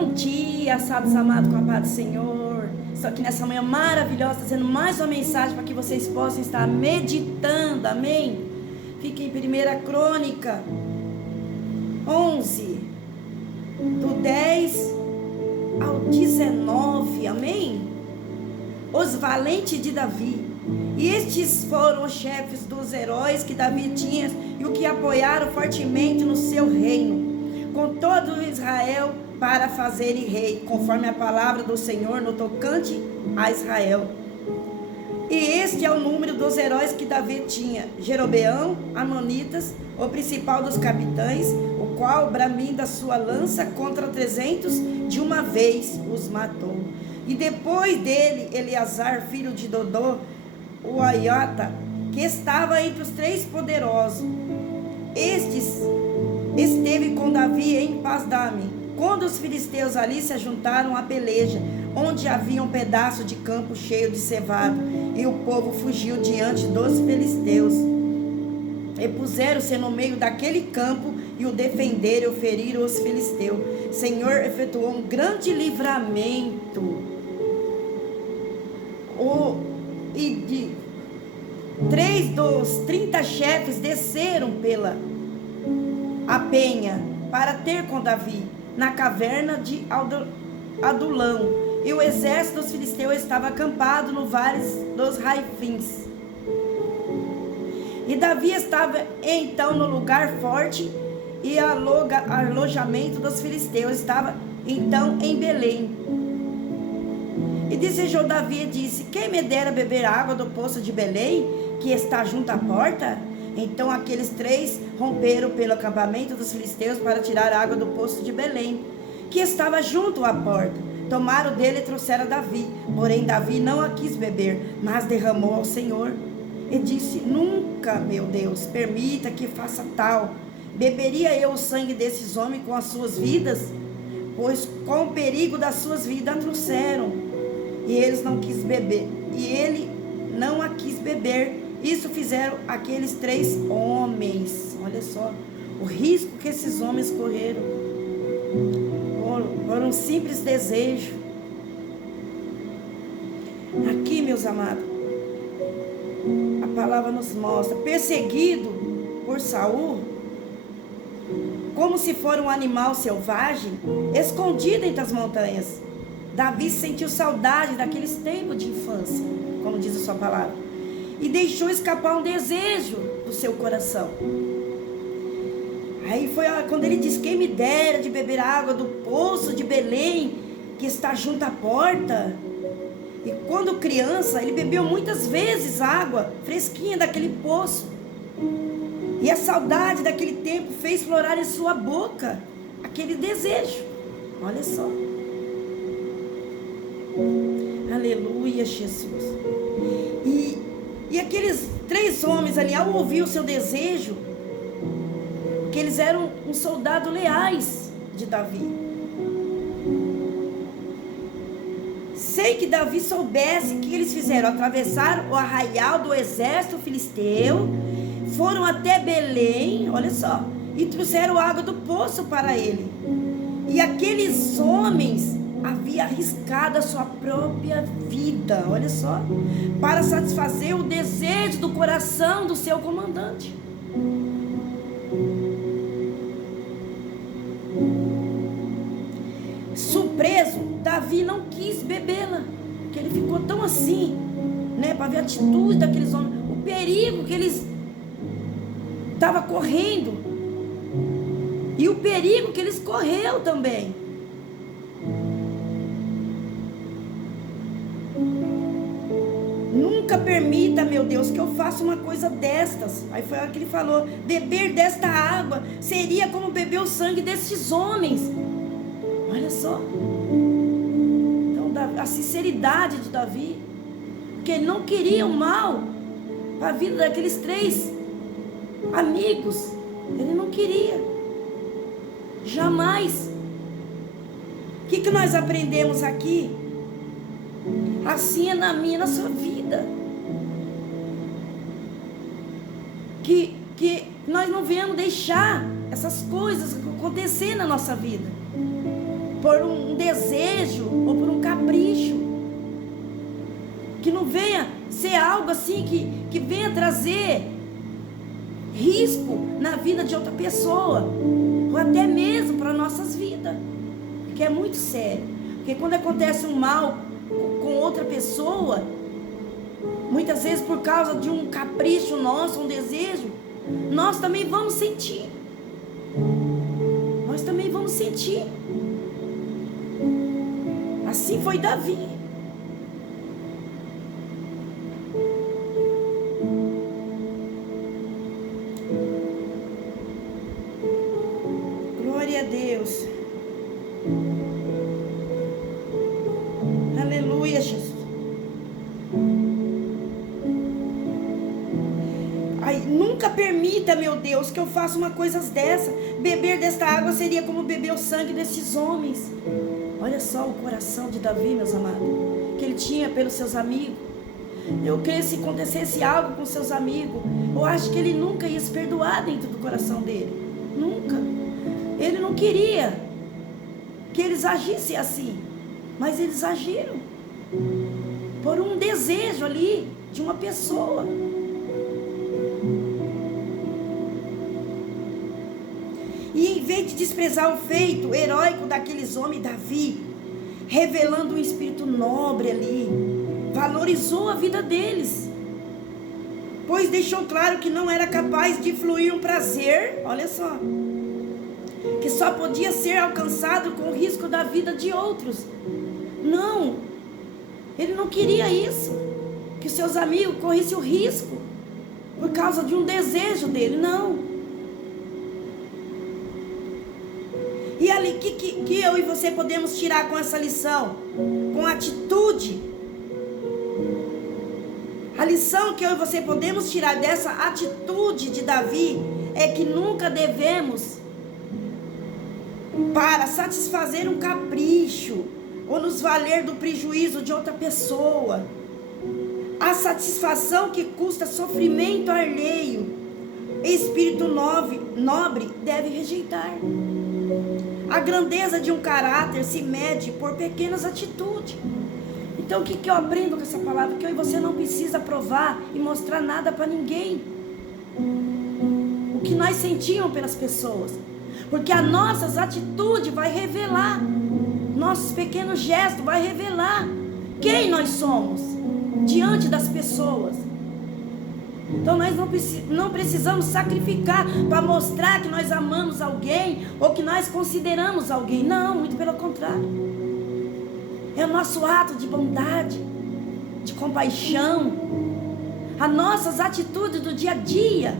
Bom dia, amados, amados, com a paz do Senhor. Estou aqui nessa manhã maravilhosa, trazendo mais uma mensagem para que vocês possam estar meditando, amém? Fique em 1 Crônica 11, do 10 ao 19, amém? Os valentes de Davi. E estes foram os chefes dos heróis que Davi tinha e o que apoiaram fortemente no seu reino, com todo Israel, para fazerem rei, conforme a palavra do Senhor no tocante a Israel. E este é o número dos heróis que Davi tinha: Jerobeão, Amonitas, o principal dos capitães, o qual, bramindo a sua lança contra 300, de uma vez os matou. E depois dele, Eleazar, filho de Dodô, o Aiata, que estava entre os 3 poderosos. Estes esteve com Davi em Pasdame, quando os filisteus ali se juntaram à peleja, onde havia um pedaço de campo cheio de cevado, e o povo fugiu diante dos filisteus. E puseram-se no meio daquele campo, e o defenderam e o feriram os filisteus. O Senhor efetuou um grande livramento. E de 3 dos 30 chefes desceram pela a penha para ter com Davi na caverna de Adulão, e o exército dos filisteus estava acampado no vale dos Raifins. E Davi estava então no lugar forte, e alojamento dos filisteus estava então em Belém. E desejou Davi e disse: quem me dera beber água do poço de Belém, que está junto à porta? Então aqueles 3 romperam pelo acampamento dos filisteus para tirar água do poço de Belém, que estava junto à porta. Tomaram dele e trouxeram a Davi. Porém Davi não a quis beber, mas derramou ao Senhor. E disse: nunca, meu Deus, permita que faça tal. Beberia eu o sangue desses homens com as suas vidas? Pois com o perigo das suas vidas a trouxeram. E eles não quis beber. E ele não a quis beber. Isso fizeram aqueles 3 homens. Olha só o risco que esses homens correram por um simples desejo. Aqui, meus amados, a palavra nos mostra: perseguido por Saul, como se for um animal selvagem, escondido entre as montanhas, Davi sentiu saudade daqueles tempos de infância, como diz a sua palavra, e deixou escapar um desejo do seu coração. Aí foi quando ele diz: quem me dera de beber água do poço de Belém, que está junto à porta. E quando criança, ele bebeu muitas vezes água fresquinha daquele poço, e a saudade daquele tempo fez florar em sua boca aquele desejo. Olha só. Aleluia, Jesus. E aqueles 3 homens ali, ao ouvir o seu desejo, que eles eram um soldado leais de Davi, sem que Davi soubesse o que eles fizeram, atravessaram o arraial do exército filisteu, foram até Belém, olha só, e trouxeram água do poço para ele. E aqueles homens haviam arriscado a sua própria vida, olha só, para satisfazer o desejo do coração do seu comandante. Surpreso, Davi não quis bebê-la, porque ele ficou tão assim, né, para ver a atitude daqueles homens, o perigo que eles estavam correndo, e o perigo que eles correram também. Nunca permita, meu Deus, que eu faça uma coisa destas. Aí foi a hora que ele falou: beber desta água seria como beber o sangue desses homens. Olha só. Então a sinceridade de Davi, porque ele não queria o mal para a vida daqueles 3 amigos. Ele não queria, jamais. O que nós aprendemos aqui? Assim é na minha e na sua vida. Que nós não venhamos deixar essas coisas acontecer na nossa vida. por um desejo ou por um capricho. Que não venha ser algo assim que venha trazer risco na vida de outra pessoa, ou até mesmo para nossas vidas, porque é muito sério. Porque quando acontece um mal com outra pessoa, muitas vezes por causa de um capricho nosso, um desejo, nós também vamos sentir. Nós também vamos sentir. Assim foi Davi. Glória a Deus. Aleluia, Jesus. Ai, nunca permita, meu Deus, que eu faça uma coisa dessa. Beber desta água seria como beber o sangue desses homens. Olha só o coração de Davi, meus amados, que ele tinha pelos seus amigos. Eu creio que se acontecesse algo com seus amigos, eu acho que ele nunca ia se perdoar dentro do coração dele. Nunca. Ele não queria que eles agissem assim, mas eles agiram por um desejo ali de uma pessoa. E em vez de desprezar o feito heróico daqueles homens, Davi, revelando um espírito nobre ali, valorizou a vida deles, pois deixou claro que não era capaz de fluir um prazer, olha só, que só podia ser alcançado com o risco da vida de outros. Não, ele não queria isso, que seus amigos corressem o risco por causa de um desejo dele, não. E ali, que eu e você podemos tirar com essa lição? Com atitude. A lição que eu e você podemos tirar dessa atitude de Davi é que nunca devemos, para satisfazer um capricho ou nos valer do prejuízo de outra pessoa, a satisfação que custa sofrimento alheio, espírito nobre deve rejeitar. A grandeza de um caráter se mede por pequenas atitudes. Então o que eu aprendo com essa palavra? Que eu e você não precisa provar e mostrar nada para ninguém o que nós sentimos pelas pessoas, porque as nossas atitudes vai revelar, nossos pequenos gestos vai revelar quem nós somos diante das pessoas. Então nós não precisamos sacrificar para mostrar que nós amamos alguém ou que nós consideramos alguém. Não, muito pelo contrário. É o nosso ato de bondade, de compaixão, as nossas atitudes do dia a dia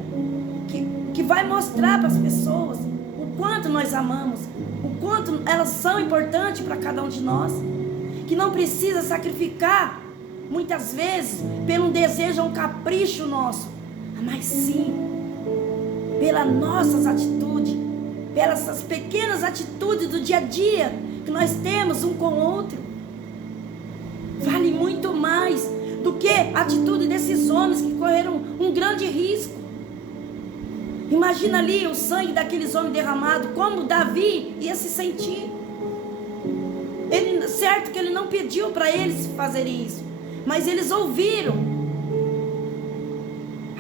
que vai mostrar para as pessoas o quanto nós amamos, o quanto elas são importantes para cada um de nós, que não precisa sacrificar muitas vezes pelo desejo ou um capricho nosso, mas sim pelas nossas atitudes, pelas essas pequenas atitudes do dia a dia que nós temos um com o outro. Vale muito mais do que a atitude desses homens que correram um grande risco. Imagina ali o sangue daqueles homens derramado, como Davi ia se sentir. Certo que ele não pediu para eles fazerem isso, mas eles ouviram.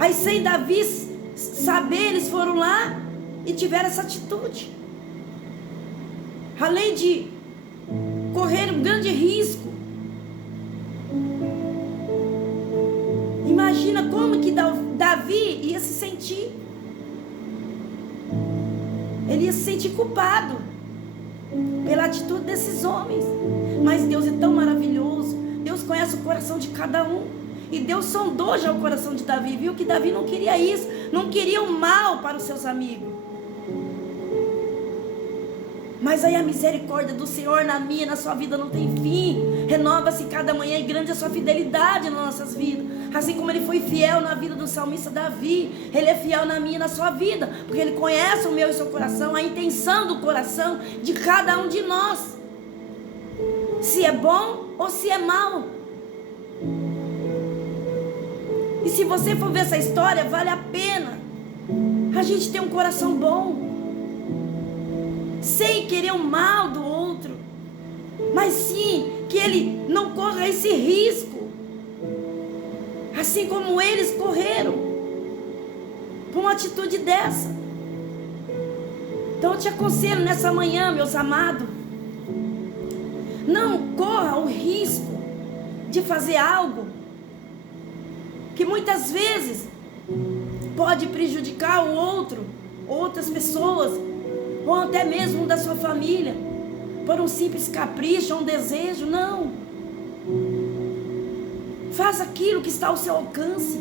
Aí sem Davi saber, eles foram lá e tiveram essa atitude. Além de correr um grande risco, imagina como que Davi ia se sentir. Ele ia se sentir culpado pela atitude desses homens. Mas Deus é tão maravilhoso. Deus conhece o coração de cada um. E Deus sondou já o coração de Davi. Viu que Davi não queria isso. Não queria o mal para os seus amigos. Mas aí a misericórdia do Senhor na minha e na sua vida não tem fim. Renova-se cada manhã e grande a sua fidelidade nas nossas vidas. Assim como Ele foi fiel na vida do salmista Davi, Ele é fiel na minha e na sua vida. Porque Ele conhece o meu e o seu coração, a intenção do coração de cada um de nós. Se é bom ou se é mal. E se você for ver essa história, vale a pena a gente ter um coração bom, sem querer o mal do outro, mas sim que ele não corra esse risco, assim como eles correram, por uma atitude dessa. Então eu te aconselho nessa manhã, meus amados, não corra o risco de fazer algo que muitas vezes pode prejudicar o outro, outras pessoas, ou até mesmo da sua família, por um simples capricho ou um desejo. Não. Faça aquilo que está ao seu alcance.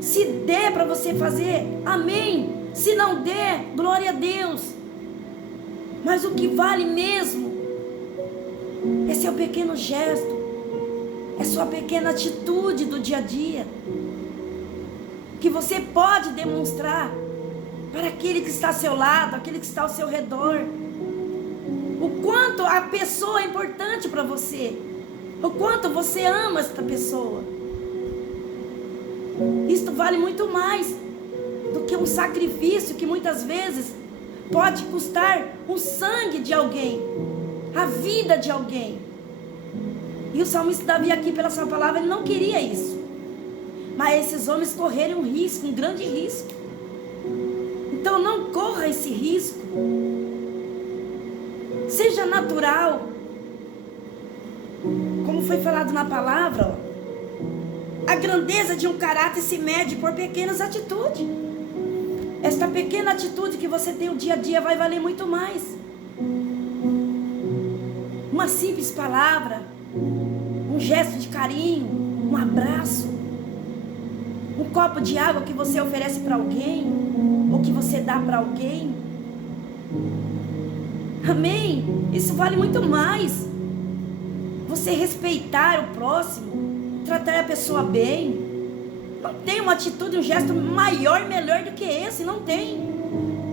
Se der para você fazer, amém. Se não der, glória a Deus. Mas o que vale mesmo é seu pequeno gesto, é sua pequena atitude do dia a dia, que você pode demonstrar para aquele que está ao seu lado, aquele que está ao seu redor, o quanto a pessoa é importante para você, o quanto você ama esta pessoa. Isto vale muito mais do que um sacrifício que muitas vezes pode custar o sangue de alguém, a vida de alguém. E o salmista Davi aqui, pela sua palavra, ele não queria isso. Mas esses homens correram um risco, um grande risco. Então não corra esse risco. Seja natural. Como foi falado na palavra, a grandeza de um caráter se mede por pequenas atitudes. Esta pequena atitude que você tem o dia a dia vai valer muito mais. Uma simples palavra, um gesto de carinho, um abraço, um copo de água que você oferece para alguém, ou que você dá para alguém. Amém? Isso vale muito mais. Você respeitar o próximo, tratar a pessoa bem. Não tem uma atitude, um gesto maior e melhor do que esse, não tem.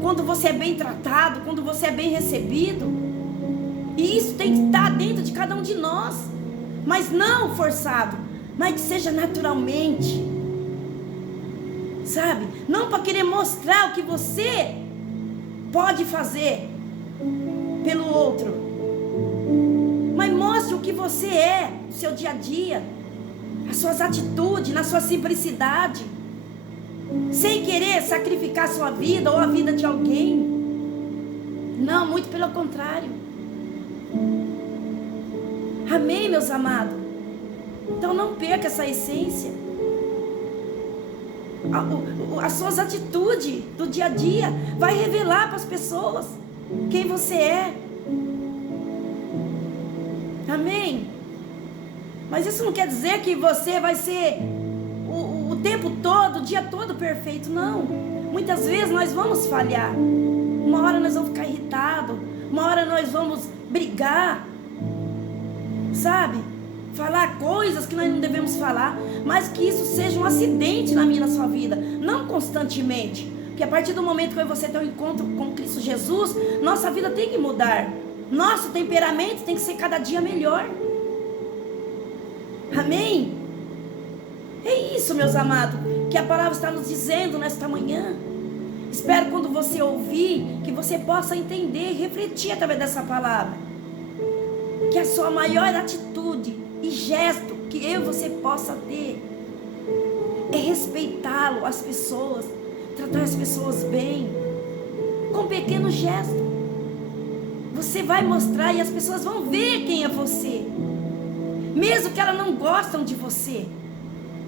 Quando você é bem tratado, quando você é bem recebido. E isso tem que estar dentro de cada um de nós. Mas não forçado, mas que seja naturalmente. Sabe? Não para querer mostrar o que você pode fazer pelo outro. Mas mostre o que você é no seu dia a dia. As suas atitudes, na sua simplicidade, sem querer sacrificar a sua vida ou a vida de alguém. Não, muito pelo contrário. Amém, meus amados? Então não perca essa essência. As suas atitudes do dia a dia vai revelar para as pessoas quem você é. Amém? Mas isso não quer dizer que você vai ser o tempo todo, o dia todo perfeito. Não. Muitas vezes nós vamos falhar. Uma hora nós vamos ficar irritados. Uma hora nós vamos brigar. Sabe? Falar coisas que nós não devemos falar. Mas que isso seja um acidente na minha e na sua vida. Não constantemente. Porque a partir do momento que você tem um encontro com Cristo Jesus, nossa vida tem que mudar. Nosso temperamento tem que ser cada dia melhor. Amém? É isso, meus amados, que a palavra está nos dizendo nesta manhã. Espero quando você ouvir, que você possa entender e refletir através dessa palavra. Que a sua maior atitude e gesto que eu e você possa ter é respeitá-lo, as pessoas, tratar as pessoas bem, com pequeno gesto. Você vai mostrar e as pessoas vão ver quem é você. Mesmo que elas não gostam de você.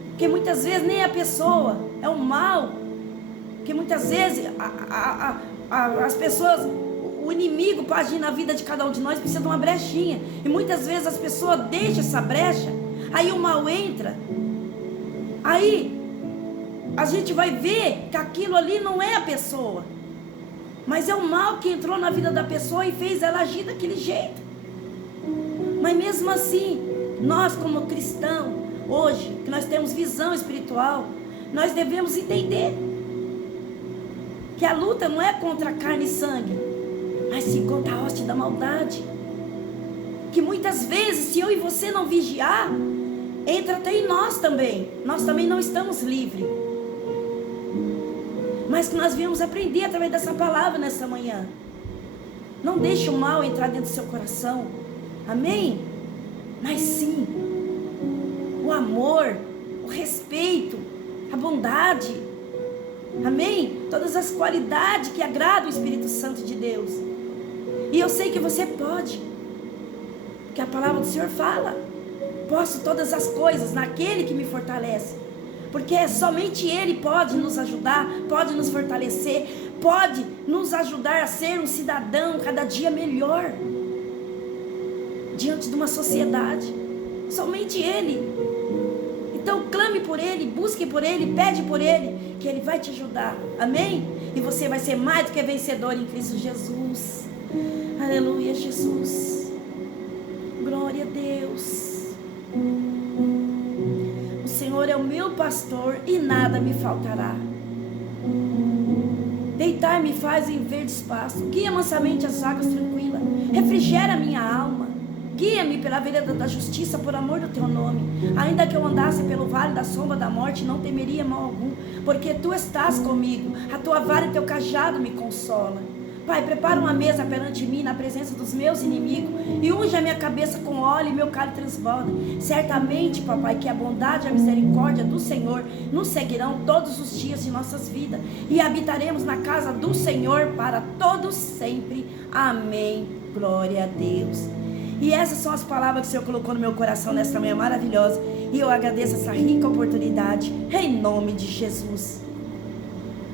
Porque muitas vezes nem a pessoa é o mal. Porque muitas vezes as pessoas, o inimigo para agir na vida de cada um de nós precisa de uma brechinha. E muitas vezes as pessoas deixam essa brecha. Aí o mal entra. Aí a gente vai ver que aquilo ali não é a pessoa. Mas é o mal que entrou na vida da pessoa e fez ela agir daquele jeito. Mas mesmo assim, nós como cristãos, hoje, que nós temos visão espiritual, nós devemos entender que a luta não é contra a carne e sangue, mas sim contra a hoste da maldade. Que muitas vezes, se eu e você não vigiar, entra até em nós também. Nós também não estamos livres. Mas que nós viemos aprender através dessa palavra nessa manhã. Não deixe o mal entrar dentro do seu coração. Amém? Mas sim, o amor, o respeito, a bondade. Amém? Todas as qualidades que agradam o Espírito Santo de Deus. E eu sei que você pode, porque a palavra do Senhor fala: posso todas as coisas naquele que me fortalece. Porque somente Ele pode nos ajudar, pode nos fortalecer, pode nos ajudar a ser um cidadão cada dia melhor diante de uma sociedade. Somente Ele. Então clame por Ele, busque por Ele, pede por Ele, que Ele vai te ajudar. Amém? E você vai ser mais do que vencedor em Cristo Jesus. Aleluia, Jesus. Glória a Deus. O Senhor é o meu pastor e nada me faltará. Deitar-me faz em verdes pastos, guia mansamente as águas tranquilas, refrigera minha alma. Guia-me pela vereda da justiça, por amor do teu nome. Ainda que eu andasse pelo vale da sombra da morte, não temeria mal algum, porque tu estás comigo, a tua vara e teu cajado me consola. Pai, prepara uma mesa perante mim na presença dos meus inimigos, e unge a minha cabeça com óleo e meu cálice transborda. Certamente, papai, que a bondade e a misericórdia do Senhor nos seguirão todos os dias de nossas vidas, e habitaremos na casa do Senhor para todos sempre. Amém. Glória a Deus. E essas são as palavras que o Senhor colocou no meu coração nesta manhã maravilhosa, e eu agradeço essa rica oportunidade, em nome de Jesus.